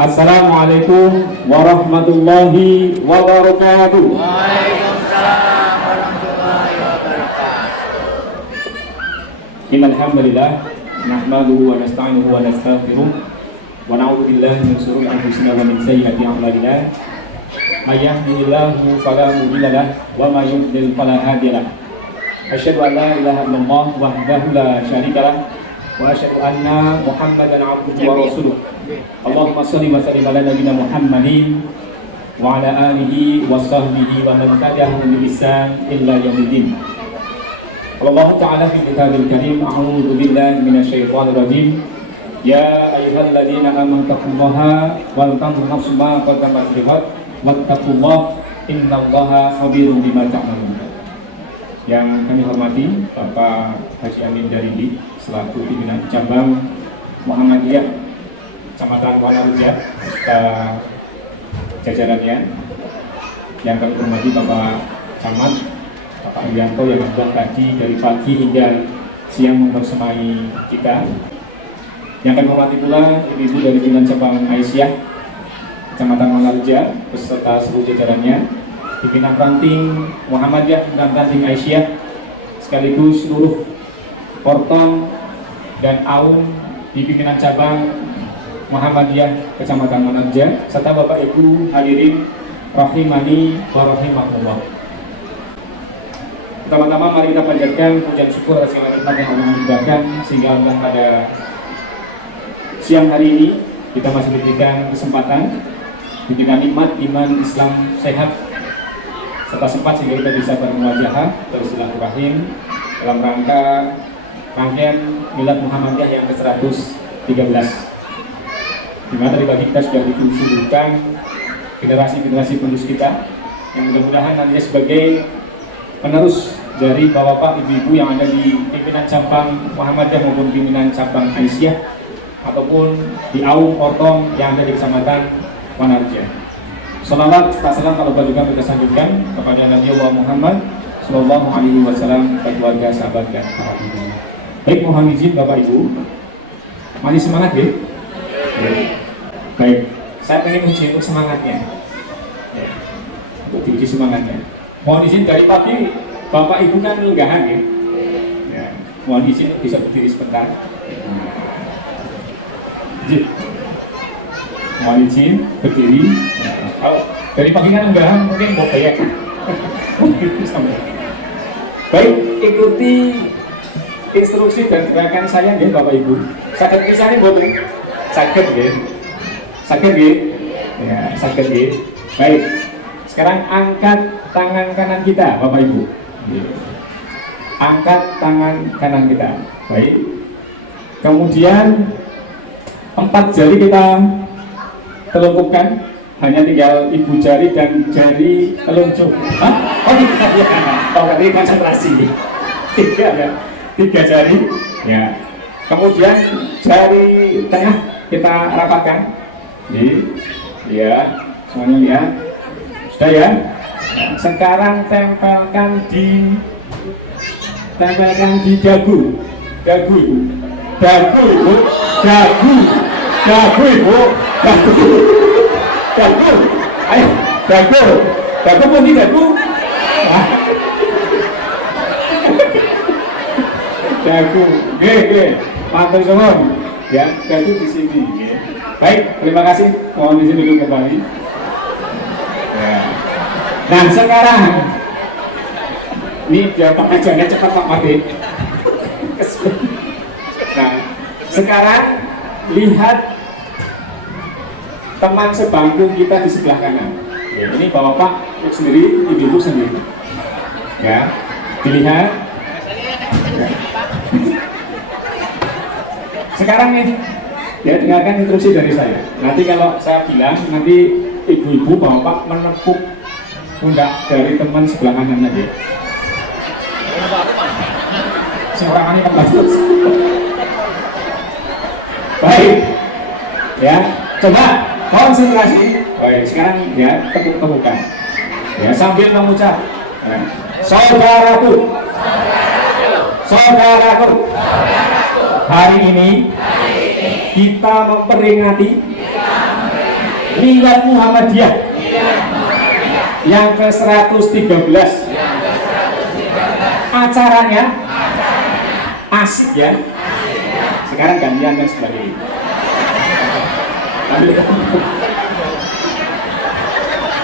Assalamualaikum warahmatullahi wabarakatuh. Waalaikumsalam warahmatullahi wabarakatuh. Innal hamdalillah nahmaduhu wa nasta'inuhu wa nastaghfiruh wa na'udzu billahi min shururi anfusina wa min sayyiati a'malina. May yahdihillahu fala mudilla lahu wa may yudlil fala hadiya lahu. Asyhadu an la ilaha illallah wahdahu la syarika lahu wa asyhadu anna Muhammadan 'abduhu wa rasuluh. Allahumma shalli wa sallim ala nabiyyina Muhammadin wa ala alihi wa sahbihi wa man tabi'ahum bi ihsan illa yaumiddin. Allah Ta'ala fi kitabil karim, a'udzu billahi minasyaitonir rajim. Ya ayyuhalladzina amanu taqullaha wal tanzur nafsum ma qaddamat lighad wattaqullaha innallaha khabirum bima ta'malun. Yang kami hormati Bapak Haji Amin Daridi selaku pimpinan cabang Muhammadiyah Kecamatan Wanareja beserta jajarannya. Yang kami hormati Bapak Camat, Bapak Yulianto yang membuat tadi dari pagi hingga siang membersamai kita. Yang kami hormati pula ibu-ibu dari pimpinan cabang Aisyah Kecamatan Wanareja beserta seluruh jajarannya, pimpinan ranting Muhammadiyah, pimpinan ranting Aisyah, sekaligus seluruh Porton dan Aun di pimpinan cabang Muhammadiyah Kecamatan Wanareja, serta Bapak Ibu hadirin rahimani wa rahimakumullah. Pertama-tama mari kita panjatkan pujian syukur atas segala nikmat yang Allah anugerahkan sehingga Allah pada siang hari ini kita masih diberikan kesempatan, diberikan nikmat iman Islam sehat serta sempat sehingga kita bisa bermuajahah bersilaturahim dalam rangka rangkaian Milad Muhammadiyah yang ke-113. Di mana tadi pagi kita sudah disuguhkan generasi-generasi penerus kita yang mudah-mudahan nantinya sebagai penerus dari bapak-bapak, ibu-ibu yang ada di pimpinan cabang Muhammadiyah maupun pimpinan cabang Aisyah ataupun di Aum Portong yang ada di Kecamatan Wanareja. Salawat serta salam kalau juga kita sanjungkan kepada Nabi Muhammad Sallallahu Alaihi Wasallam, keluarga, sahabat dan para ibu. Baik, mohon izin Bapak Ibu, masih semangat ya? Baik, saya ingin uji untuk semangatnya, untuk diuji semangatnya. Mohon izin dari pagi Bapak Ibu kan lenggahan ya? Mohon izin bisa berdiri sebentar. Mohon izin berdiri. Oh, dari pagi kan lenggahan mungkin mau kayak. Baik, ikuti instruksi dan gerakan saya ya Bapak Ibu. Sakit kisahnya buat sakit ya. Sakit ya? Ya, sakit ya. Baik. Sekarang angkat tangan kanan kita, Bapak Ibu. Angkat tangan kanan kita. Baik. Kemudian 4 jari kita telungkupkan. Hanya tinggal ibu jari dan jari telunjuk. Hah? Oh tidak ya. Oh tadi konsentrasi. 3 jari. Ya. Kemudian jari tengah kita rapatkan. Ya, semuanya lihat. Sudah ya. Sekarang tempelkan di dagu. Dagu Ibu. Dagu Ibu. Dagu Ibu. Dagu. Ayo, dagu. Dagu pun di dagu. Dagu. Oke. Matur suwun. Ya, dagu di sini. Baik, terima kasih. Mohon izin duduk kembali. Ya. Nah, sekarang ini biar pengajarnya cepat Pak Made. Nah, sekarang lihat teman sebangku kita di sebelah kanan. Ya, ini bapak sendiri, ibu sendiri. Ya, dilihat. Ya. Sekarang ini. Ya, dengarkan instruksi dari saya. Nanti kalau saya bilang, nanti ibu-ibu, bapak menepuk pundak dari teman sebelah kanan aja. Seorang ini bagus. Baik, ya, coba konsentrasi. Baik, sekarang ya tepuk-tepukan. Ya, sambil mengucap. Ya. Saudaraku, hari ini kita memperingati Milad Muhammadiyah yang ke-113. Acaranya asik ya. Sekarang gantian yang sebelah ini.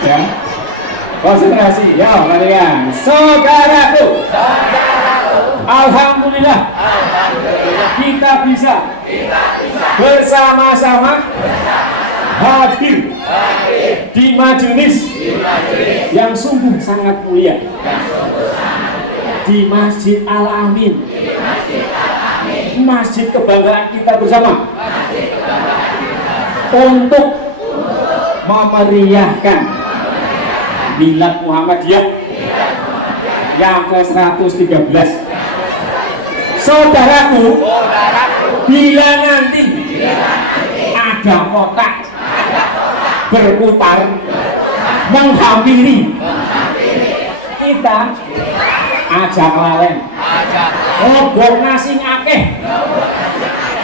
Ya, konsentrasi ya, latihan. Saudaraku, alhamdulillah, kita bisa bersama-sama hadir di majelis yang sungguh sangat mulia di Masjid Al-Amin, masjid kebanggaan kita bersama, untuk memeriahkan Milad Muhammadiyah yang ke-113. Saudaraku, bila nanti ada kotak berputar menghampiri kita, ajak lalen, obor nasi ngakeh.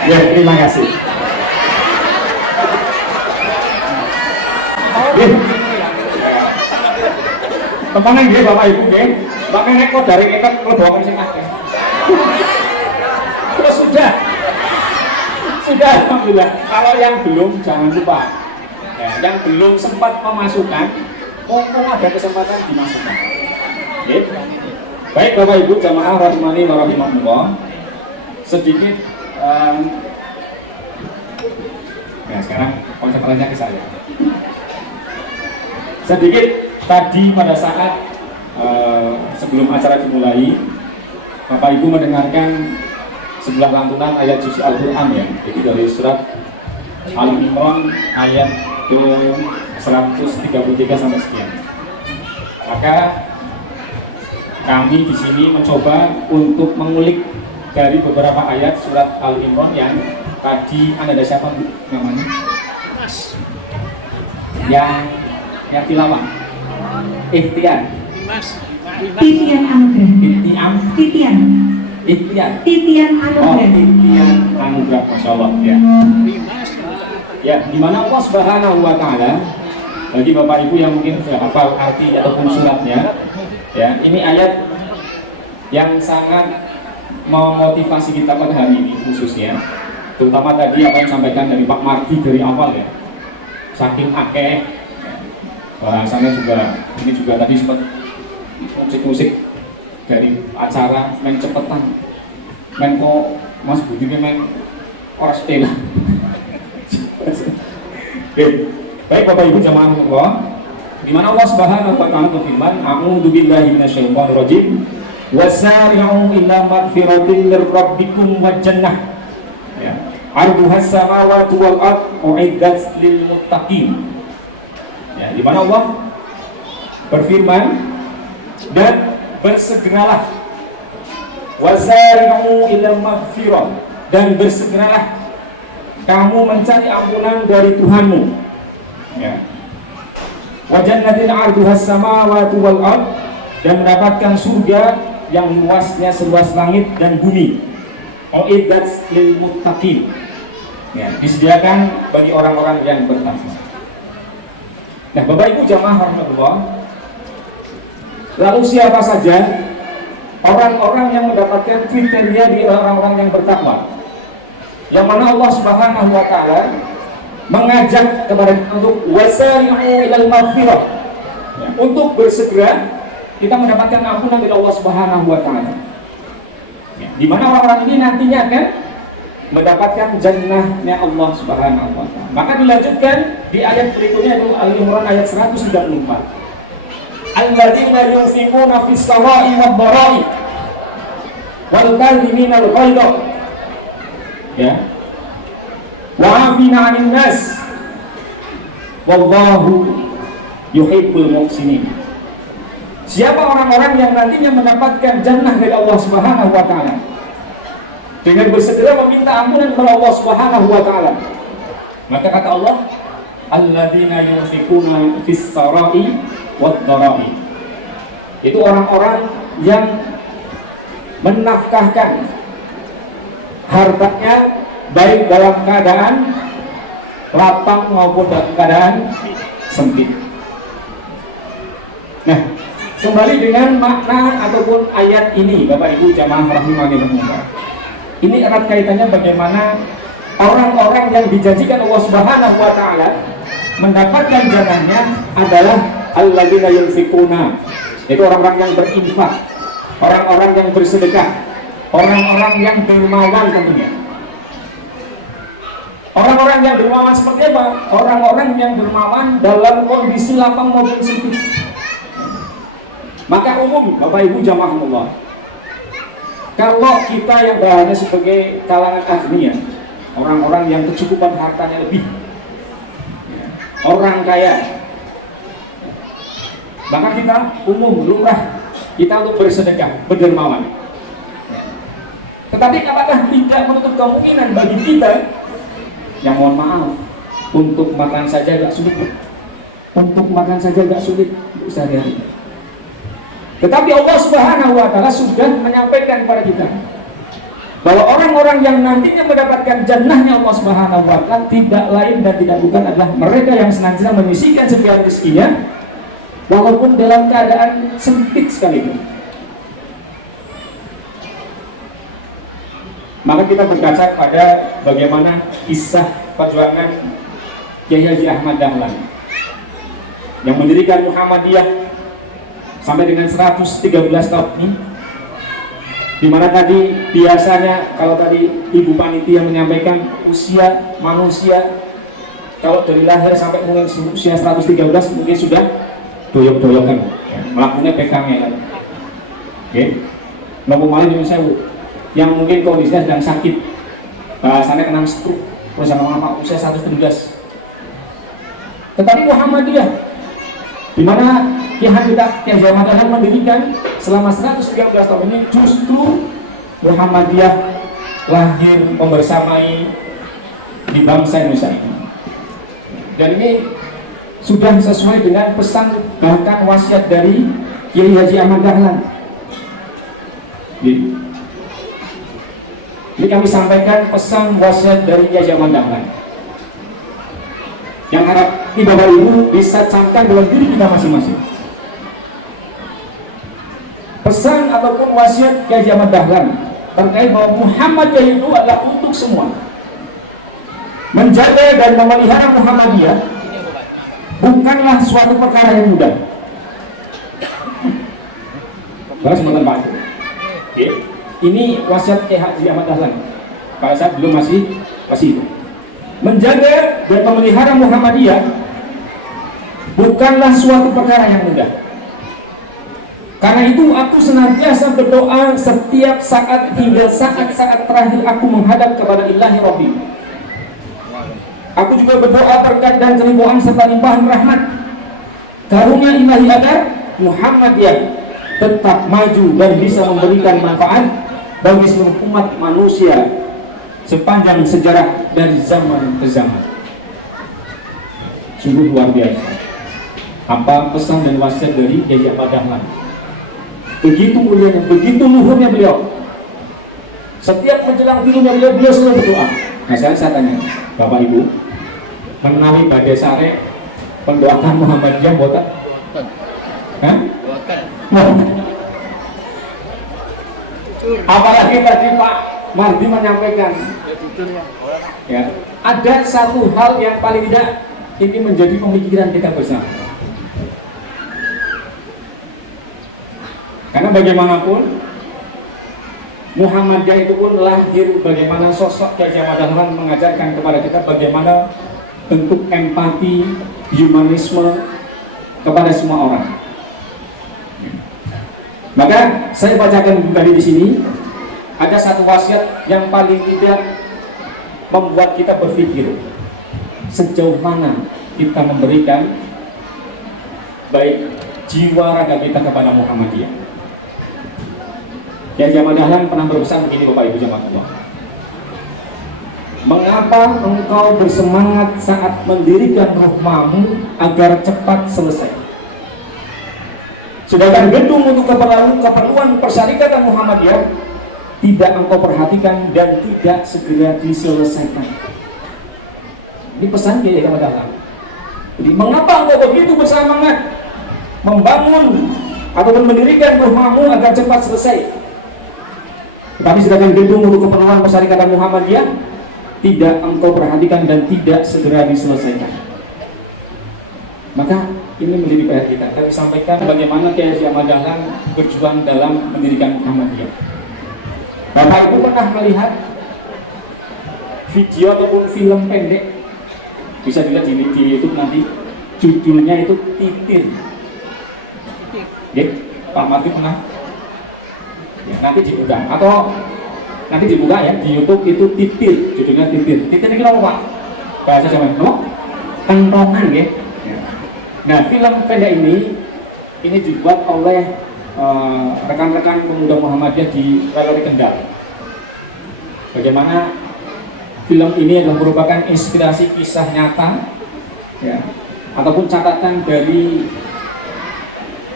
Ya, terima kasih. Teman-teman nggih Bapak Ibu nggih, makanya kok dari kita mlebu sing akeh. Terus sudah alhamdulillah. Kalau yang belum jangan lupa. Ya, yang belum sempat memasukkan, mumpung ada kesempatan dimasukkan. Oke. Baik Bapak Ibu jamaah rahimani wa rahimakumullah. Sedikit ya sekarang konsentrasinya ke saya. Sedikit tadi pada saat sebelum acara dimulai, Bapak Ibu mendengarkan sebuah lantunan ayat suci Al-Quran ya, jadi dari surat Al-Imran ayat ke 133 sampai sekian. Maka kami di sini mencoba untuk mengulik dari beberapa ayat surat Al-Imran yang tadi ada siapa namanya? Yang tilawah. Ikhtiar. Titian anugerah. Titian anugerah. Titian anugerah, masya Allah ya. Ya, di mana Allah Subhanahu wa Ta'ala, bagi Bapak Ibu yang mungkin sudah hafal arti ataupun suratnya, ya, ini ayat yang sangat memotivasi kita pada hari ini khususnya, terutama tadi apa yang disampaikan dari Pak Mardi dari awal ya, saking akeh bahasanya juga, ini juga tadi sempat musik-musik dari acara main cepetan, main kok Mas Budi main orang stela. Oke, baik Bapak Ibu jamaah Allah, di mana Allah Subhanahu wa Ta'ala berfirman, A'udzu billahi minasyaitonir rajim, wasari'u ila magfiratin mir rabbikum wa jannah. Ya, arduhas samawati wal ard u'iddat lil muttaqin. Ya, di mana Allah berfirman, dan bersegeralah, wasari'u ila magfirah, dan bersegeralah kamu mencari ampunan dari Tuhanmu, ya. Wa jannatin 'arduhas samawati wal ard, dan mendapatkan surga yang luasnya seluas langit dan bumi. U'iddat lil muttaqin, ya, disediakan bagi orang-orang yang bertakwa. Nah, Bapak Ibu jamaah rahmatullah, lalu siapa saja orang-orang yang mendapatkan kriteria di orang-orang yang bertakwa, yang mana Allah Subhanahu wa Ta'ala mengajak kepada kita untuk wasari'u ilal maghfirah, ya, untuk bersegera kita mendapatkan ampunan dari Allah Subhanahu wa Ta'ala, ya, di mana orang-orang ini nantinya akan mendapatkan jannahnya Allah Subhanahu wa Ta'ala. Maka dilanjutkan di ayat berikutnya, itu Al-Imran ayat 194. Alladzina yunfiquna fis sarai wad dharai wal kadhimina al-ghaidha, ya, wa'afina 'anil nas wallahu yuhibbul muhsinin. Siapa orang-orang yang nantinya mendapatkan jannah dari Allah Subhanahu wa Ta'ala dengan bersegera meminta ampunan kepada Allah Subhanahu wa Ta'ala? Maka kata Allah, alladzina yunfiquna fis sarai wad dharai, itu orang-orang yang menafkahkan hartanya baik dalam keadaan lapang maupun dalam keadaan sempit. Nah, kembali dengan makna ataupun ayat ini, Bapak Ibu jamaah rahimanillah. Ini erat kaitannya bagaimana orang-orang yang dijanjikan Allah Subhanahu wa taala mendapatkan jannahnya adalah alladzina yunfikuna. Itu orang-orang yang berinfak, orang-orang yang bersedekah, orang-orang yang dermawan tentunya. Orang-orang yang dermawan seperti apa? Orang-orang yang dermawan dalam kondisi lapang maupun sempit. Maka umum, Bapak Ibu jamaah Allah, kalau kita yang berada sebagai kalangan agnia, orang-orang yang kecukupan hartanya lebih, orang kaya, maka kita umum, lumrah kita untuk bersedekah, berdermawan. Tetapi apakah tidak menutup kemungkinan bagi kita yang mohon maaf, untuk makan saja agak sulit, untuk makan saja agak sulit sehari-hari. Tetapi Allah Subhanahu wa taala sudah menyampaikan kepada kita bahwa orang-orang yang nantinya mendapatkan jannahnya Allah Subhanahu wa taala tidak lain dan tidak bukan adalah mereka yang senantiasa menyisihkan sebagian rezekinya walaupun dalam keadaan sempit sekalipun. Maka kita berkaca pada bagaimana kisah perjuangan Kiai Haji Ahmad Dahlan yang mendirikan Muhammadiyah sampai dengan 113 tahun ini, dimana tadi biasanya kalau tadi Ibu Panitia menyampaikan usia manusia kalau dari lahir sampai mungkin usia 113 mungkin sudah doyok-doyokan ya, melakukannya PKM kan. Oke, nomor maling Indonesia yang mungkin kondisinya sedang sakit, bahasanya kena stroke, bersama usia 113. Tetapi Muhammadiyah, di mana Kiai Haji Ahmad Dahlan mendirikan selama 113 tahun ini, justru Muhammadiyah lahir membersamai di bangsa Indonesia ini. Dan ini sudah sesuai dengan pesan bahkan wasiat dari Kiai Haji Ahmad Dahlan. Ini kami sampaikan pesan wasiat dari Kiai Haji Ahmad Dahlan yang harap Bapak Ibu bisa camkan dalam diri kita masing-masing. Pesan ataupun wasiat Kiai Haji Ahmad Dahlan terkait bahwa Muhammadiyah itu adalah untuk semua. Menjaga dan memelihara Muhammadiyah bukanlah suatu perkara yang mudah. Baik, sebentar Pak. Oke. Ini wasiat Kiai Haji Ahmad Dahlan. Pada saat belum masih menjaga dan memelihara Muhammadiyah bukanlah suatu perkara yang mudah. Karena itu aku senantiasa berdoa setiap saat hingga saat-saat terakhir aku menghadap kepada Ilahi Rabbi. Aku juga berdoa berkat dan keridhaan serta limpahan rahmat karunia ilahi agar Muhammadiyah tetap maju dan bisa memberikan manfaat bagi seluruh umat manusia sepanjang sejarah dari zaman ke zaman. Sungguh luar biasa apa pesan dan wasiat dari Kiai Ahmad Dahlan. Begitu mulianya, begitu luhurnya beliau. Setiap menjelang tidurnya beliau selalu berdoa. Nah saya tanya Bapak Ibu, menawi badai sare pendoakan Muhammadiyah botak? Hah? Apalagi tadi Pak Mardi menyampaikan ya, ada satu hal yang paling tidak ini menjadi pemikiran kita bersama. Karena bagaimanapun Muhammadiyah itu pun lahir bagaimana sosok Kiai Ahmad Dahlan mengajarkan kepada kita bagaimana bentuk empati, humanisme kepada semua orang. Maka saya bacakan kembali di sini ada satu wasiat yang paling tidak membuat kita berpikir sejauh mana kita memberikan baik jiwa raga kita kepada Muhammadiyah. Kiai Ahmad Dahlan pernah berpesan begini Bapak Ibu jamaah Allah. Mengapa engkau bersemangat saat mendirikan rumahmu agar cepat selesai? Sedangkan gedung untuk keperluan persyarikatan Muhammadiyah tidak engkau perhatikan dan tidak segera diselesaikan. Ini pesan Kiai Haji Dahlan. Jadi mengapa engkau begitu bersemangat membangun ataupun mendirikan rumahmu agar cepat selesai, tetapi sedangkan gedung untuk keperluan Persyarikatan Muhammadiyah tidak engkau perhatikan dan tidak segera diselesaikan. Maka ini menjadi PR kita. Kami sampaikan bagaimana Kiai Haji Dahlan berjuang dalam mendirikan Muhammadiyah. Bapak Ibu pernah melihat video ataupun film pendek, bisa dilihat di YouTube nanti, judulnya itu Titir. Ya, Pak Marti pernah? Ya, nanti dibuka atau nanti dibuka ya di YouTube itu Titir, judulnya Titir. Titir ini apa Pak? Bahasa Jawa apa? Kentongan ya. Nah, film pendek ini dibuat oleh rekan-rekan pemuda Muhammadiyah di Weleri Kendal. Bagaimana film ini adalah merupakan inspirasi kisah nyata, ya, ataupun catatan dari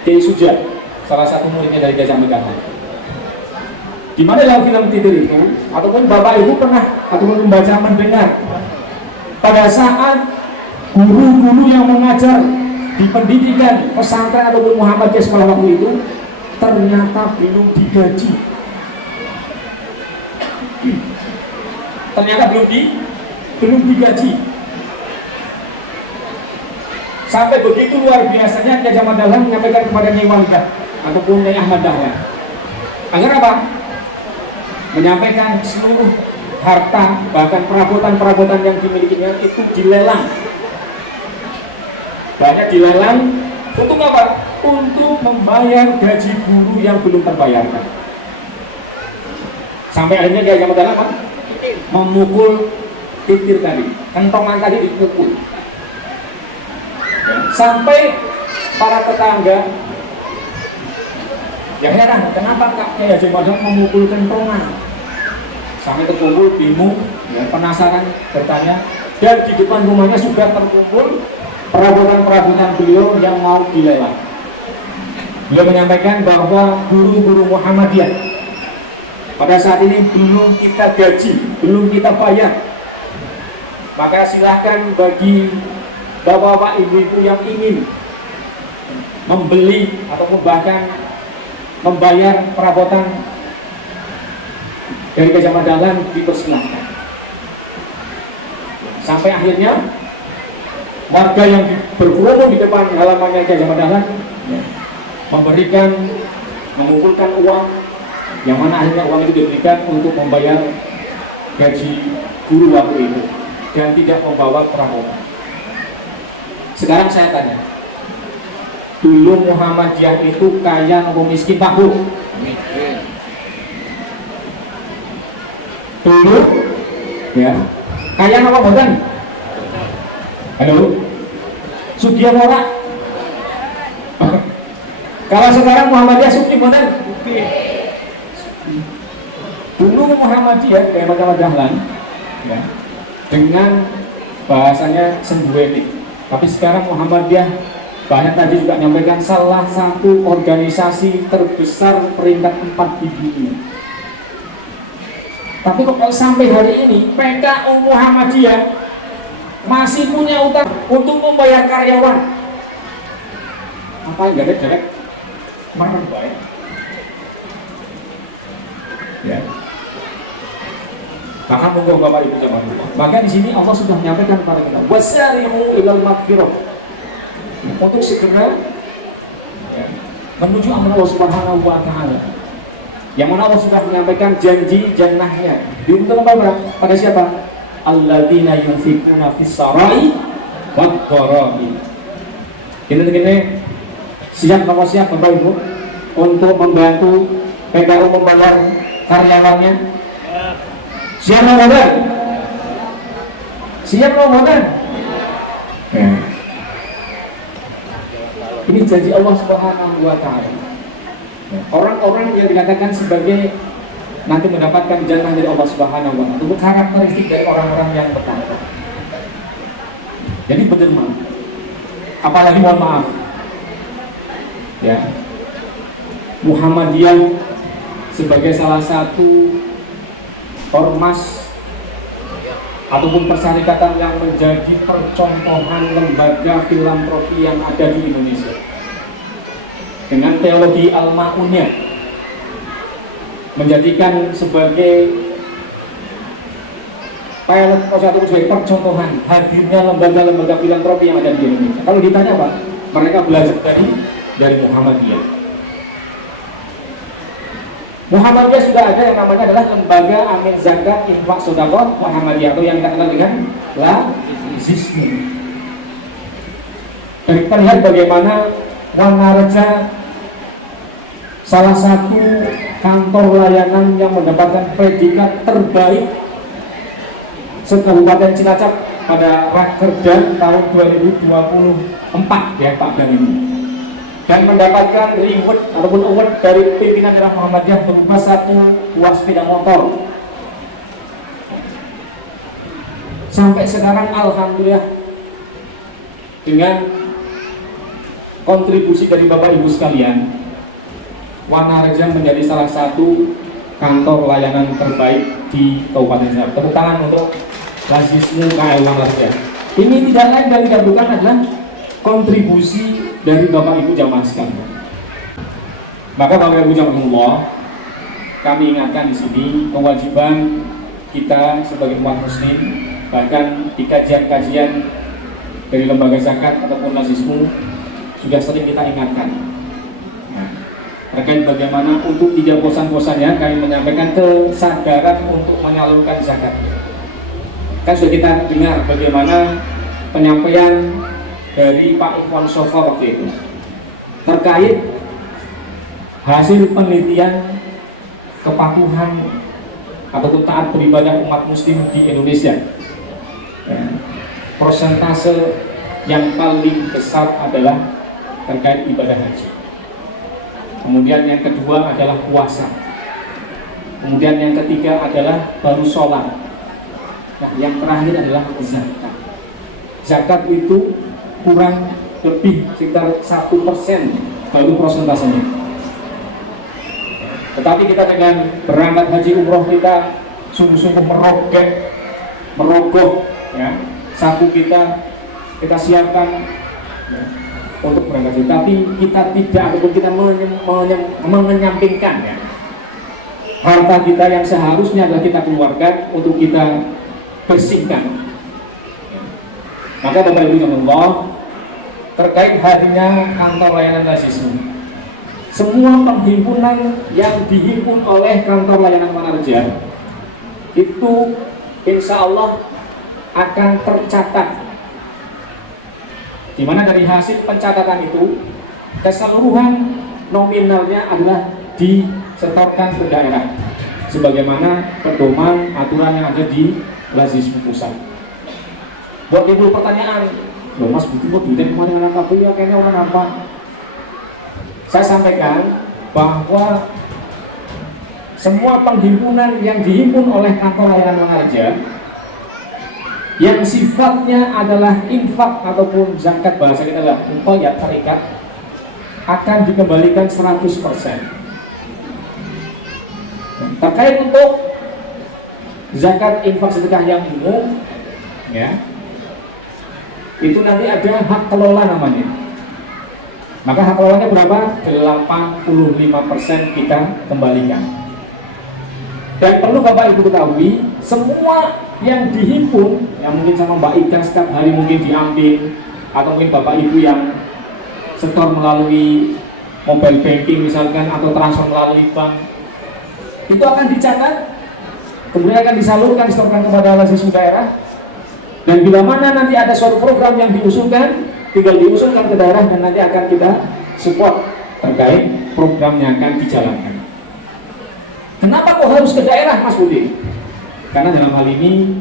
Kiai Sujat, salah satu muridnya dari Kiai Haji Dahlan. Di mana dalam film Titir itu, ataupun Bapak Ibu pernah ataupun membaca mendengar pada saat guru-guru yang mengajar di pendidikan pesantren ataupun Muhammadiyah sekolah waktu itu ternyata belum digaji. Ternyata belum digaji. Sampai begitu luar biasanya Kiai Haji Dahlan menyampaikan kepada Nyai Walidah ataupun Nyai Ahmad Dahlan. Agar apa? Menyampaikan seluruh harta bahkan perabotan-perabotan yang dimilikinya itu dilelang. Banyak dilelang untuk apa? Untuk membayar gaji guru yang belum terbayarkan. Sampai akhirnya Kiai Haji Dahlan memukul titir tadi, kentongan tadi dipukul. Sampai para tetangga ya heran, kenapa Kiai Haji Dahlan memukul kentongan? Sampai terkumpul bingung, ya, penasaran bertanya, dan di depan rumahnya sudah terkumpul perabotan-perabotan beliau yang mau dilelang. Beliau menyampaikan bahwa guru-guru Muhammadiyah pada saat ini belum kita gaji, belum kita bayar. Maka silahkan bagi bapak-bapak, ibu-ibu yang ingin membeli ataupun bahkan membayar perabotan dari Kiai Haji Dahlan dipersilahkan. Sampai akhirnya warga yang berkerumun di depan halamannya Kiai Haji Dahlan mengumpulkan uang, yang mana akhirnya uang itu diberikan untuk membayar gaji guru waktu itu dan tidak membawa perabotan. Sekarang saya tanya, dulu Muhammadiyah itu kaya atau miskin Pak Bu? Miskin. Dulu ya kaya apa boten? Halo, Sugih ora? Kalau sekarang Muhammadiyah sugih boten? Dulu Muhammadiyah kayak Kiai Dahlan ya, dengan bahasanya sembuetik. Tapi sekarang Muhammadiyah banyak tadi juga menyampaikan salah satu organisasi terbesar peringkat 4 di dunia. Tapi kok sampai hari ini PKU Muhammadiyah masih punya utang untuk membayar karyawan. Apa yang gak ada jelek? Mana baik? Ya. Maka monggo Bapak Ibu jamaah. Maka di sini Allah sudah menyampaikan kepada kita, wasari'u ilal maghfirah. Untuk segera ya, menuju amal Allah Subhanahu wa taala. Yang mana Allah sudah menyampaikan janji jannahnya. Diuntungkan apa? Pada siapa? Alladzina yunfikuna fis sarai wad dharai. Gini siap Bapak Ibu untuk membantu PKU membayar karyawannya. Siap Ramadan? Siap Ramadan? Ini janji Allah Subhanahu wa taala. Orang-orang yang dikatakan sebagai nanti mendapatkan jannah dari Allah Subhanahu wa taala, itu karakteristik dari orang-orang yang bertakwa. Jadi bagaimana? Apalagi mohon maaf, ya, Muhammadiyah sebagai salah satu ormas ataupun persyarikatan yang menjadi percontohan lembaga filantropi yang ada di Indonesia dengan teologi al-ma'unnya, menjadikan sebagai pilot atau sebagai percontohan hadirnya lembaga-lembaga filantropi yang ada di Indonesia. Kalau ditanya Pak, mereka belajar dari Muhammadiyah. Muhammadiyah sudah ada yang namanya adalah Lembaga Amin Zakat Infak Sedekah Muhammadiyah, atau yang kita kenal dengan LAZISMU. Dan kita lihat bagaimana Wanareja salah satu kantor layanan yang mendapatkan predikat terbaik se-Kabupaten Cilacap pada Rakerda tahun 2024 ya Pak Bang ini, dan mendapatkan reward ataupun award dari pimpinan daerah Muhammadiyah berupa 1 buah sepeda motor. Sampai sekarang alhamdulillah dengan kontribusi dari Bapak Ibu sekalian, Wanareja menjadi salah satu kantor layanan terbaik di Kabupaten Cilacap. Tepuk tangan untuk LAZISMU KL Wanareja. Ini tidak lain dan tidak bukan adalah kontribusi dari Bapak Ibu jamaah sekalian. Maka Bapak Ibu jamaah Allah, kami ingatkan di sini kewajiban kita sebagai umat muslim, bahkan di kajian-kajian dari lembaga zakat ataupun LAZISMU sudah sering kita ingatkan terkait bagaimana untuk tidak bosan-bosannya kami menyampaikan kesadaran untuk menyalurkan zakat. Kan sudah kita dengar bagaimana penyampaian dari Pak Ikhwan Sofa waktu itu terkait hasil penelitian kepatuhan ataupun taat beribadah umat muslim di Indonesia. Persentase yang paling besar adalah terkait ibadah haji. Kemudian yang kedua adalah puasa. Kemudian yang ketiga adalah baru sholat. Nah, yang terakhir adalah zakat. Zakat itu kurang lebih sekitar 1% baru persentasenya. Tetapi kita dengan berangkat haji umroh kita sungguh-sungguh merogoh ya, saku kita siapkan ya, untuk berangkat haji. Tapi kita tidak, ataupun kita menyampingkan ya, harta kita yang seharusnya adalah kita keluarkan untuk kita bersihkan. Maka Bapak Ibu yang Allah, terkait hadirnya kantor layanan LAZISMU, semua penghimpunan yang dihimpun oleh kantor layanan Wanareja itu insya Allah akan tercatat, dimana dari hasil pencatatan itu keseluruhan nominalnya adalah disetorkan ke daerah sebagaimana pedoman aturan yang ada di LAZISMU pusat. Buat ibu pertanyaan, loh Mas butuh duitnya kemarin anak kabel ya kayaknya orang apa? Saya sampaikan bahwa semua penghimpunan yang dihimpun oleh kantor layanan Wanareja yang sifatnya adalah infak ataupun zakat, bahasa kita adalah upaya tarikat, akan dikembalikan 100%. Terkait untuk zakat infak sedekah yang umum ya, itu nanti ada hak kelola namanya. Maka hak kelolanya berapa? 85% kita kembalikan. Dan perlu Bapak Ibu ketahui, semua yang dihimpun, yang mungkin sama Mbak Ika setiap hari mungkin diambil, atau mungkin Bapak Ibu yang setor melalui mobile banking misalkan, atau transfer melalui bank, itu akan dicatat, kemudian akan disalurkan, disetorkan kepada LAZISMU daerah. Dan bila mana nanti ada suatu program yang diusulkan, tinggal diusulkan ke daerah dan nanti akan kita support terkait program yang akan dijalankan. Kenapa kok harus ke daerah, Mas Budi? Karena dalam hal ini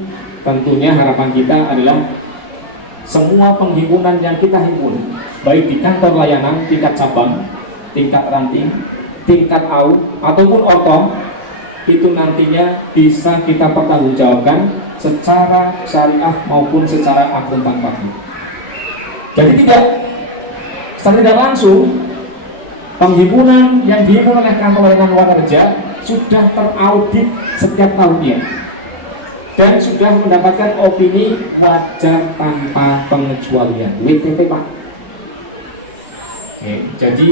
tentunya harapan kita adalah semua penghimpunan yang kita himpun, baik di kantor layanan tingkat cabang, tingkat ranting, tingkat AU ataupun OTO, itu nantinya bisa kita pertanggungjawabkan secara syariah maupun secara akuntan pajak. Jadi tidak langsung penghimpunan yang dihimpun oleh kantor layanan Wanareja sudah teraudit setiap tahunnya. dan sudah mendapatkan opini wajar tanpa pengecualian, WTP Pak. Oke, jadi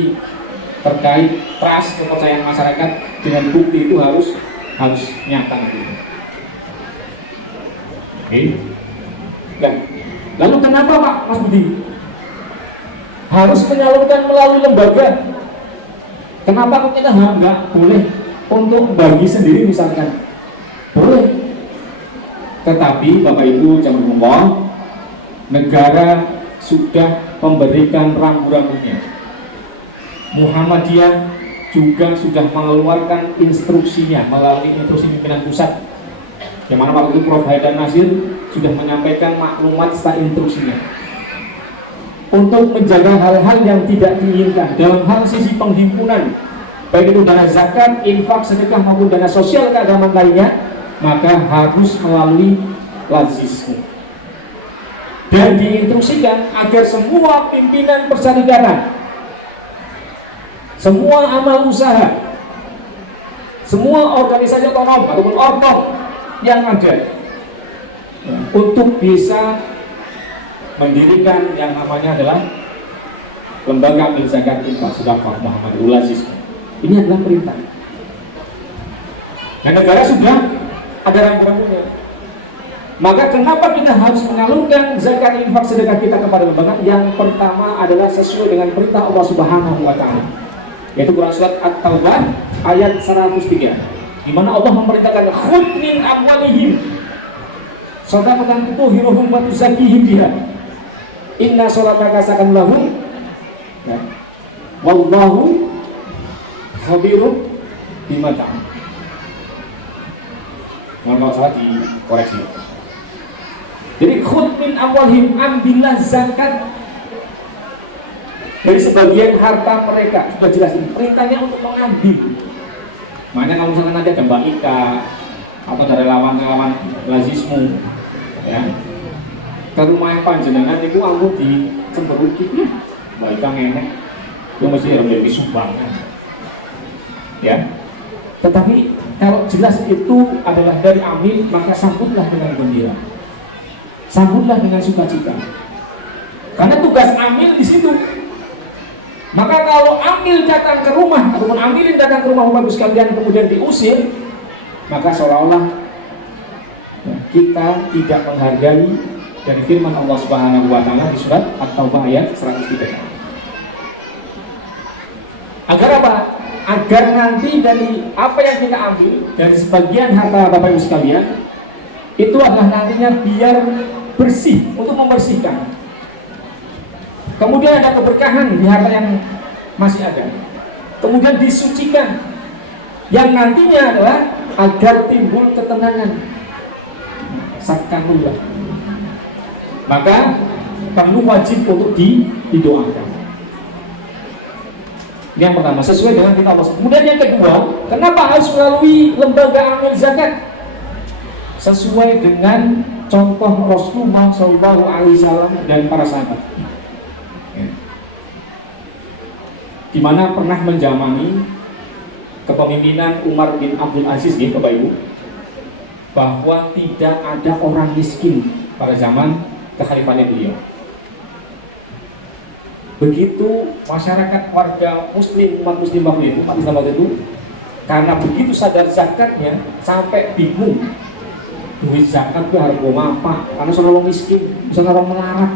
terkait trust kepercayaan masyarakat dengan bukti itu harus nyata nanti. Oke. Nah, lalu kenapa Pak Mas Budi harus menyalurkan melalui lembaga? Kenapa kok kita nggak boleh untuk bagi sendiri misalkan? Boleh. Tetapi Bapak Ibu jangan ngomong, negara sudah memberikan rambu-rambunya. Muhammadiyah juga sudah mengeluarkan instruksinya melalui instruksi pimpinan pusat, yang mana waktu itu Prof. Haidar Nasir sudah menyampaikan maklumat serta instruksinya untuk menjaga hal-hal yang tidak diinginkan dalam hal sisi penghimpunan, baik itu dana zakat, infak, sedekah maupun dana sosial keagamaan lainnya, maka harus melalui lazismu. Dan diinstruksikan agar semua pimpinan persyarikatan, semua amal usaha, semua organisasi otonom ataupun ortom yang ada untuk bisa mendirikan yang namanya adalah lembaga amil zakat infak sedekah Muhammadul Aziz. Ini adalah perintah. Nah, negara sudah ada rambu-rambunya. Maka kenapa kita harus menyalurkan zakat infak sedekah kita kepada lembaga? Yang pertama adalah sesuai dengan perintah Allah Subhanahu wa taala. Yaitu Quran surat At-Taubah ayat 103. Di mana Allah memerintahkan khudh min amwalihim shadaqatan tutahhiruhum wa tuzakkihim biha. Inna sholataka sakanun lahum. Wallahu khabirun bima ta'malun. Kalau salah dikoreksi. Jadi khudh min amwalihim, ambillah zakat dari sebagian harta mereka. Sudah jelas ini perintahnya untuk mengambil. Makanya kalau misalkan nanti ada Mbak Ika atau dari relawan-relawan lazismu ya, ke rumah panjenengan itu aku dicemberuti, Mbak Ika ngenek, itu mesti menjadi sumbangan ya. Tetapi kalau jelas itu adalah dari amil, maka sambutlah dengan gembira, sambutlah dengan sukacita, karena tugas amil di situ. Maka kalau amil datang ke rumah ataupun amilin datang ke rumah Bapak Ibu sekalian kemudian diusir, maka seolah-olah kita tidak menghargai dari firman Allah Subhanahu wa taala di surat At-Taubah ayat 103. Agar apa? Agar nanti dari apa yang kita ambil dari sebagian harta Bapak Ibu sekalian itu adalah nantinya biar bersih, untuk membersihkan. Kemudian ada keberkahan di harta yang masih ada. Kemudian disucikan, yang nantinya adalah agar timbul ketenangan. Sakanullah. Maka perlu wajib untuk didoakan. Yang pertama sesuai dengan perintah Allah. Kemudian yang kedua, kenapa harus melalui lembaga amil zakat? Sesuai dengan contoh Rasulullah SAW dan para sahabat. Di mana pernah menjamani kepemimpinan Umar bin Abdul Aziz nih Bapak Ibu, bahwa tidak ada orang miskin pada zaman kekhalifahan beliau. Begitu masyarakat warga muslim, umat muslim waktu itu, umat Islam waktu itu, karena begitu sadar zakatnya sampai bingung, duit zakat itu harus bawa apa? Karena selalu miskin, misalnya orang melarat.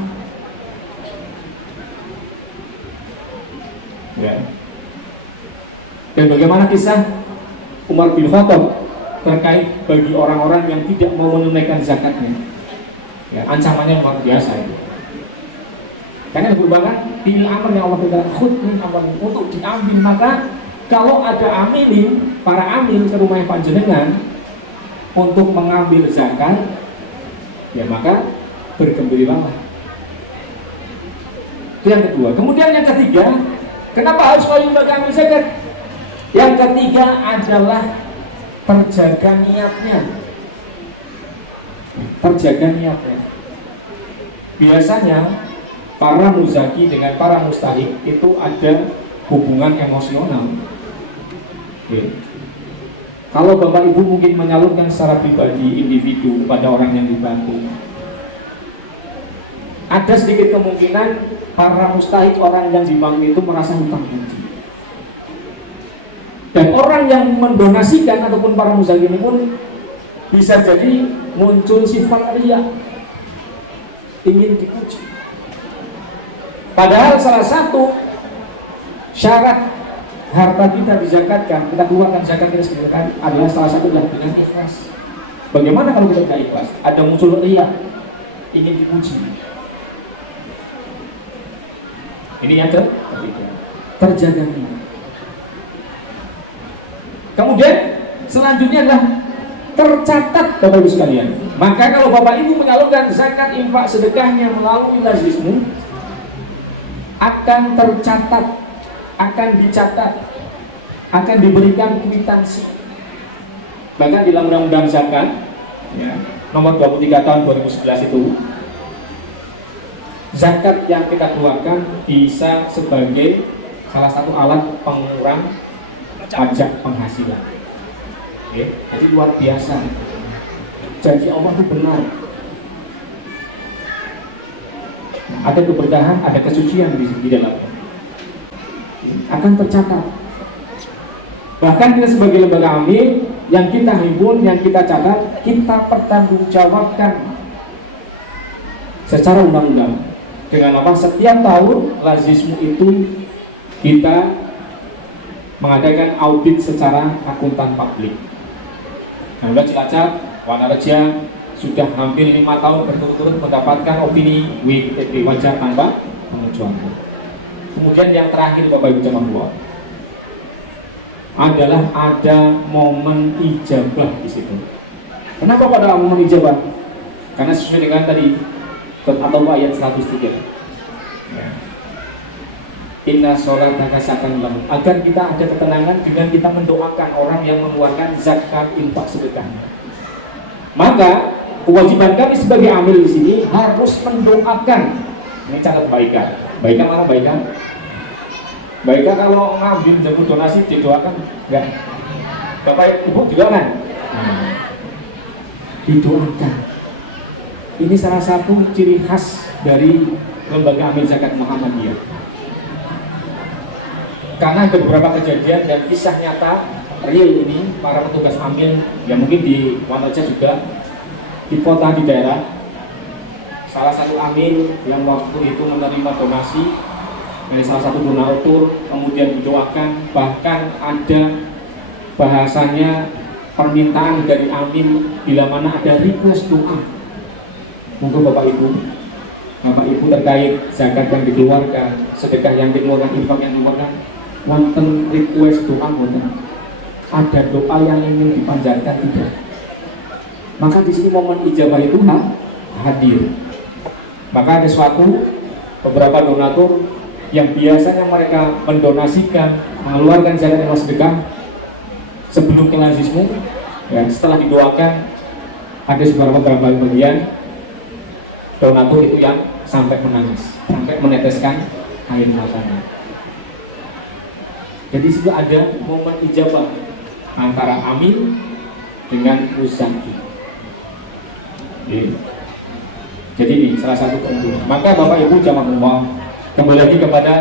Ya. Dan bagaimana kisah Umar bin Khattab terkait bagi orang-orang yang tidak mau menunaikan zakatnya? Ya, ancamannya luar biasa itu. Karena perubahan bil amr yang Allah berikan khudh min amwalihim, untuk diambil. Maka kalau ada amilin, para amil ke rumah panjenengan untuk mengambil zakat, ya maka bergembiralah. Itu yang kedua. Kemudian yang ketiga, kenapa harus melalui lembaga amil zakat? Yang ketiga adalah terjaga niatnya. Terjaga niatnya. Biasanya para muzaki dengan para mustahik itu ada hubungan emosional. Oke. Kalau Bapak Ibu mungkin menyalurkan secara pribadi, individu kepada orang yang dibantu, ada sedikit kemungkinan para mustahik orang yang dibantu itu merasa hutang budi. Dan orang yang mendonasikan ataupun para mustahik ini pun bisa jadi muncul sifat riya, ingin dipuji. Padahal salah satu syarat harta kita dizakatkan, kita keluarkan zakat kita sendiri adalah salah satu dengan ikhlas. Bagaimana kalau kita tidak ikhlas? Ada muncul riya, ingin dipuji. Ini yang ketiga, terjaga niat. Kemudian selanjutnya adalah tercatat Bapak Ibu sekalian. Maka kalau Bapak Ibu menyalurkan zakat, infak, sedekahnya melalui lazismu, akan tercatat, akan dicatat, akan diberikan kwitansi. Bahkan di dalam undang-undang zakat ya, nomor 23 tahun 2011 itu, zakat yang kita keluarkan bisa sebagai salah satu alat pengurang pajak penghasilan. Oke, jadi luar biasa. Janji Allah itu benar. Ada keberkahan, ada kesucian di dalamnya. Akan tercatat. Bahkan kita sebagai lembaga amil yang kita himpun, yang kita catat, kita pertanggungjawabkan secara undang-undang. Dengan apa? Setiap tahun lazismu itu kita mengadakan audit secara akuntan publik. Nah, Cilacap, Wanareja sudah hampir 5 tahun berturut-turut mendapatkan opini WTP wajar tanpa pengecualian. Kemudian yang terakhir Bapak Ibu jamaah Allah adalah ada momen ijabah di situ. Kenapa pada momen ijabah? Karena sesuai dengan tadi atau ayat 103. Ya. Inna sholataka sakan lahum, agar kita ada ketenangan dengan kita mendoakan orang yang mengeluarkan zakat, infak, sedekahnya. Maka kewajiban kami sebagai amil di sini harus mendoakan. Ini catat baikan. Baikan mana baikan? Baikan kalau ngambil jamu donasi didoakan enggak? Bapak Ibu juga kan? Didoakan. Ini salah satu ciri khas dari lembaga amil zakat Muhammadiyah. Karena ada beberapa kejadian dan kisah nyata real ini para petugas amil yang mungkin di Wanaja juga di kota di daerah, salah satu amil yang waktu itu menerima donasi dari salah satu donatur kemudian didoakan, bahkan ada bahasanya permintaan dari amil bila mana ada request doa. Mungkin Bapak Ibu terkait zakat yang dikeluarkan, sedekah yang dikeluarkan, infak yang dikeluarkan, wonten request doa, wonten ada doa yang ingin dipanjatkan tidak? Maka di sini momen ijabah itu hadir. Maka ada beberapa donatur yang biasanya mereka mendonasikan, mengeluarkan zakat dan sedekah sebelum ke lazismu, ya, setelah didoakan ada beberapa bagian donatur itu yang sampai menangis, sampai meneteskan air matanya. Jadi situ ada momen ijabah antara amil dengan muzaki. Jadi ini salah satu keunggulan. Maka Bapak Ibu jamaah Allah, kembali lagi kepada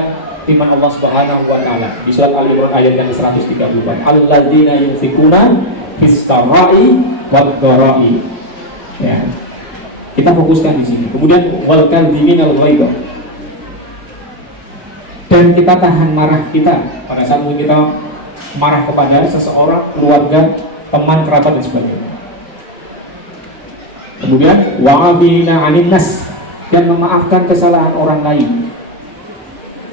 firman Allah Subhanahu wa taala di surat Al-Imran ayat yang 134. Alladzina yunfikuna fis-sarai wad-dharai. Ya. Kita fokuskan di sini. Kemudian wal kadhiminal ghaidha. Dan kita tahan marah kita pada saat kita marah kepada seseorang, keluarga, teman, kerabat dan sebagainya. Kemudian wa'afina 'anil nas, dan memaafkan kesalahan orang lain.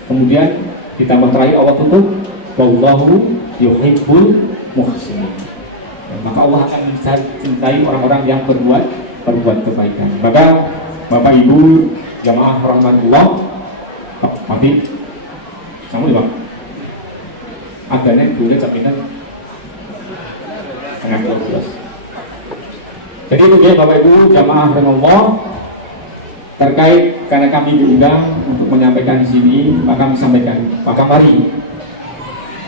Kemudian ditambah terakhir Allah tutup wallahu yuhibbul muhsinin. Maka Allah akan mencintai orang-orang yang berbuat kebaikan. Maka Bapak Ibu jamaah rahmatullah, mati sama nih Bang. Agaknya boleh jaminan dengan 12. Jadi itu dia Bapak Ibu jamaah rahmatullah, terkait karena kami diundang untuk menyampaikan di sini, maka kami sampaikan. Maka mari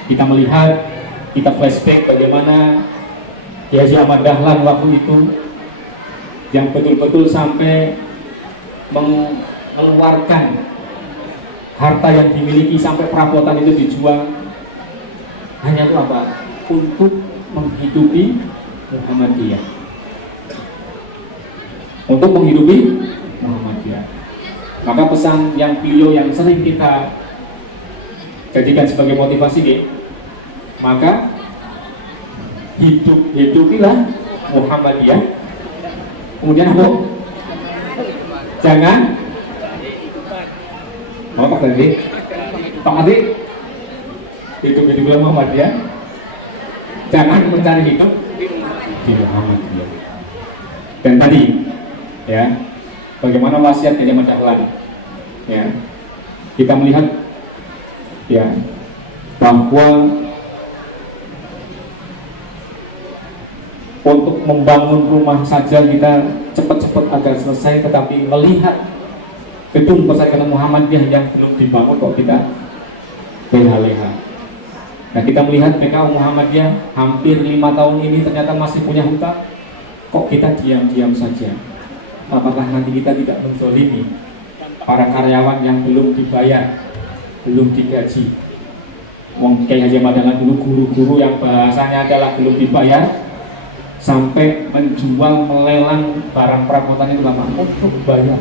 kita melihat, kita flashback bagaimana Kiai Haji Ahmad Dahlan waktu itu yang betul-betul sampai mengeluarkan harta yang dimiliki sampai perabotan itu dijual, hanya itu apa? Untuk menghidupi Muhammadiyah, untuk menghidupi Muhammadiyah. Maka pesan yang beliau yang sering kita jadikan sebagai motivasi nih, maka hidupilah Muhammadiyah. Kemudian apa? Jangan mau Pak Tadi, Pak Adi, hidupilah Muhammadiyah. Jangan mencari hidup di Muhammadiyah. Dan tadi, ya, bagaimana wasiat Kiai Ahmad Dahlan, ya, kita melihat, ya, bahwa untuk membangun rumah saja kita cepat-cepat agar selesai, tetapi melihat gedung Persatuan Muhammadiyah yang belum dibangun kok kita leha-leha. Nah, kita melihat PKU Muhammadiyah hampir 5 tahun ini ternyata masih punya hutang, kok kita diam-diam saja. Apakah nanti kita tidak menzolimi para karyawan yang belum dibayar, belum digaji? Wong Kiai Haji Ahmad Dahlan dulu guru-guru yang bahasanya adalah belum dibayar, sampai menjual, melelang barang perabotan itu lama untuk bayar.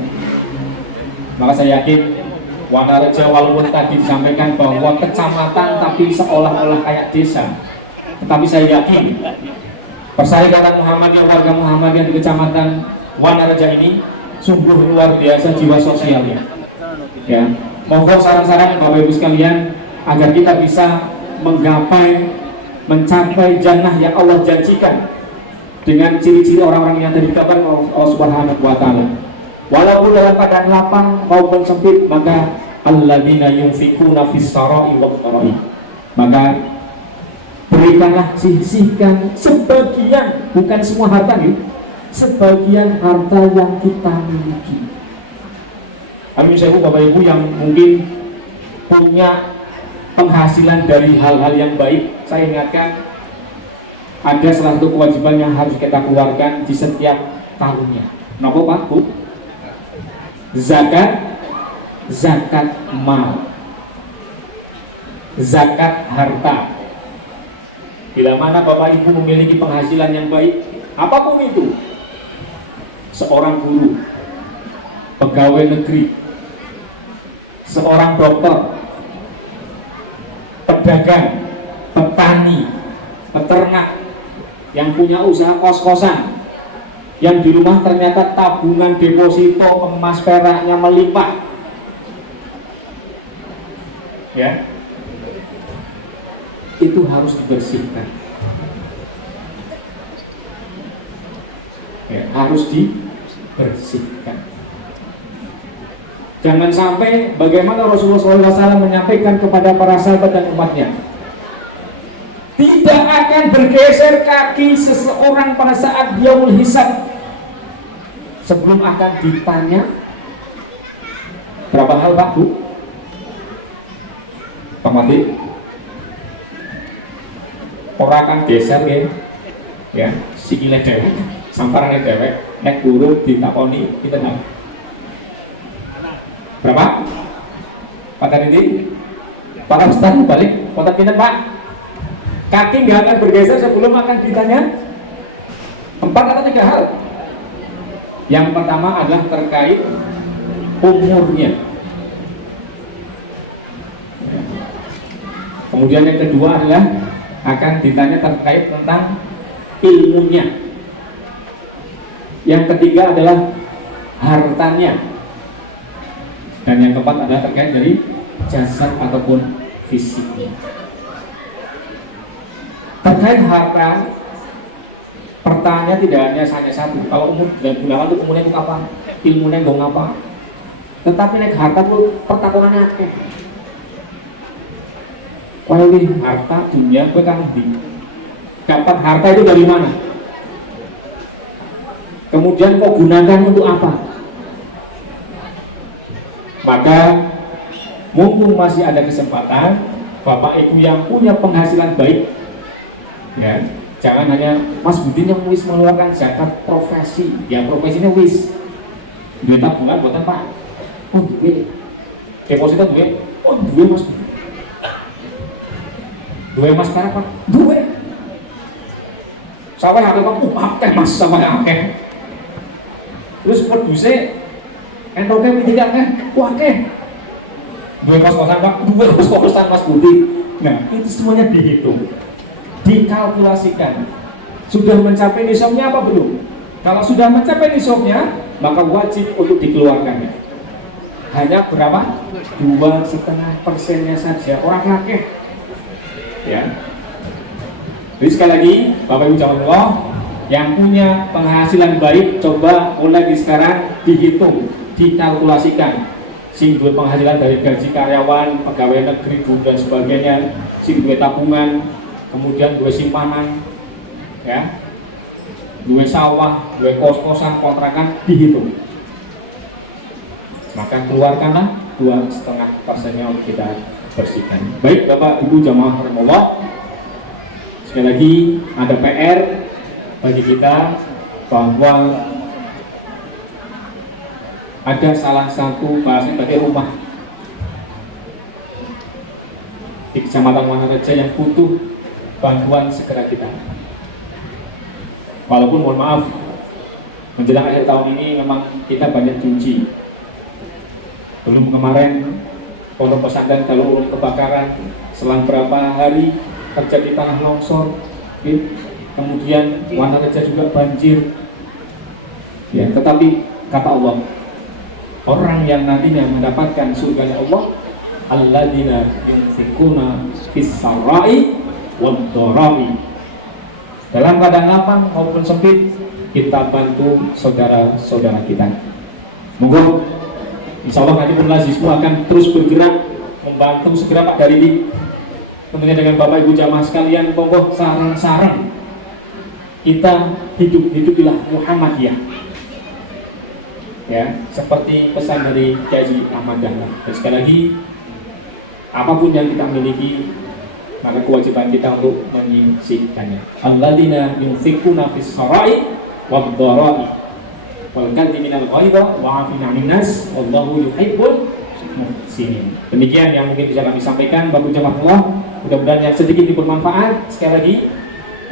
Maka saya yakin Wanareja walaupun tadi disampaikan bahwa kecamatan tapi seolah-olah kayak desa, tetapi saya yakin Perserikatan Muhammadiyah, warga Muhammadiyah di kecamatan Wanareja ini sungguh luar biasa jiwa sosialnya. Ya, mohon saran-saran Bapak Ibu sekalian agar kita bisa mencapai jannah yang Allah janjikan dengan ciri-ciri orang-orang yang tadi dikatakan Allah Subhanahu wa taala. Walaupun dalam keadaan lapang maupun sempit, maka alladzina yunfikuna fis sarai wad dharai. Maka berikanlah, sisihkan sebagian, bukan semua harta nih, sebagian harta yang kita miliki. Amin saya Bapak Ibu yang mungkin punya penghasilan dari hal-hal yang baik, saya ingatkan ada salah satu kewajiban yang harus kita keluarkan di setiap tahunnya. Napa Pak Bu? Zakat mal, zakat harta. Bila mana Bapak Ibu memiliki penghasilan yang baik, apapun itu, seorang guru, pegawai negeri, seorang dokter, pedagang, petani, peternak, yang punya usaha kos-kosan, yang di rumah ternyata tabungan deposito emas peraknya melimpah, ya, itu harus dibersihkan, ya, harus dibersihkan. Jangan sampai bagaimana Rasulullah SAW menyampaikan kepada para sahabat dan umatnya, tidak akan bergeser kaki seseorang pada saat yaumul hisab sebelum akan ditanya berapa hal Pak Bu? Pak Mati, orang akan geser ya, sikile dewek, samparane dewek, nek guru ditakoni kita nggak berapa? Pak Tadi, Pak Ustaz balik, kotak kita Pak. Kaki nggak akan bergeser sebelum akan ditanya 4 atau 3 hal. Yang pertama adalah terkait umurnya. Kemudian yang kedua adalah akan ditanya terkait tentang ilmunya. Yang ketiga adalah hartanya. Dan yang keempat adalah terkait dari jasad ataupun fisiknya. Terkait harta, pertanyaannya tidak hanya satu. Kalau umur dan bulan itu umurnya itu apa? Ilmunya nggak ngapa? Tetapi naik harta itu pertakunannya akeh. Kalau ini harta dunia, gue kan dapat harta itu dari mana? Kemudian kau gunakan untuk apa? Maka mumpung masih ada kesempatan, Bapak Ibu yang punya penghasilan baik, ya, Jangan hanya Mas Budin yang wis mengeluarkan zakat profesi, ya profesinya wis duit tabungan buatan Pak. Oh duit deposito duit, oh duit Mas Budin. Duit Mas sekarang Pak, duit. Sampai harga kamu akeh Mas sama akeh. Terus produse entoknya tidak akeh, wah akeh. Duit kos-kosan Pak, duit kos-kosan Mas Budin. Nah itu semuanya dihitung, dikalkulasikan. Sudah mencapai nisabnya apa belum? Kalau sudah mencapai nisabnya, maka wajib untuk dikeluarkannya. Hanya berapa? 2,5%-nya saja, orang kakek. Ya. Jadi sekali lagi, Bapak Ibu jamaah Allah yang punya penghasilan baik, coba mulai di sekarang dihitung, dikalkulasikan. Sing duwe penghasilan dari gaji karyawan, pegawai negeri dan sebagainya, sing duwe tabungan, kemudian duwe simpanan, ya, duwe sawah, duwe kos-kosan, kontrakan, dihitung. Maka keluarkanlah 2,5%-nya untuk kita bersihkan. Baik Bapak Ibu jamaah rahimahullah, sekali lagi ada PR bagi kita bahwa ada salah satu bahasa sebagai rumah di Kecamatan Wanareja yang butuh bantuan segera kita. Walaupun mohon maaf, menjelang akhir tahun ini memang kita banyak diuji. Belum kemarin pondok pesantren kalau kebakaran, selang berapa hari terjadi tanah longsor, kemudian Wanareja juga banjir. Ya, tetapi kata Allah, orang yang nantinya mendapatkan surga Allah, alladzina yunfikuna fis-sarai wad-dharai. Dalam keadaan lapang maupun sempit, kita bantu saudara-saudara kita. Monggo, insya Allah nanti Lazismu akan terus bergerak membantu segera Pak Daridi. Tentunya dengan Bapak Ibu jamaah sekalian, monggo sarang-sarang kita hidup-hidupilah Muhammadiyah. Ya, seperti pesan dari Kiai Ahmad Dahlan. Dan sekali lagi, apapun yang kita miliki, maka kewajiban kita untuk menyisihkannya. Alladzina yunfikuna fis-sarai wad-dharai wal kadhiminal ghaidha wa 'afina 'anil nas wallahu yuhibbul muhsinin. Demikian yang mungkin bisa kami sampaikan Bapak jemaah Allah. Mudah-mudahan yang sedikit bermanfaat. Sekali lagi,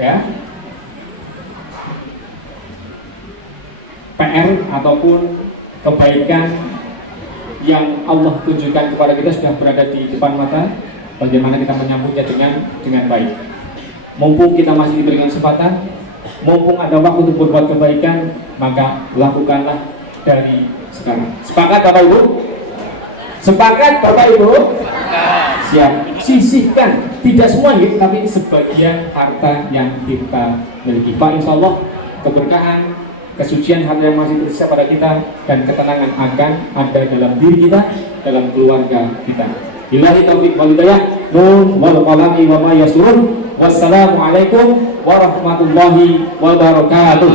ya, PR ataupun kebaikan yang Allah tunjukkan kepada kita sudah berada di depan mata. Bagaimana kita menyambutnya dengan baik. Mumpung kita masih diberikan kesempatan, mumpung ada waktu untuk berbuat kebaikan, maka lakukanlah dari sekarang. Sepakat Bapak Ibu? Sepakat Bapak Ibu? Siap. Sisihkan, tidak semua gitu, tapi sebagian harta yang kita miliki. Pak, insya Allah keberkahan, kesucian harta yang masih tersisa pada kita, dan ketenangan akan ada dalam diri kita, dalam keluarga kita. Billahi taufiq wal hidayah. Nun wal qalami wa ma yasurun. Wassalamualaikum warahmatullahi wabarakatuh.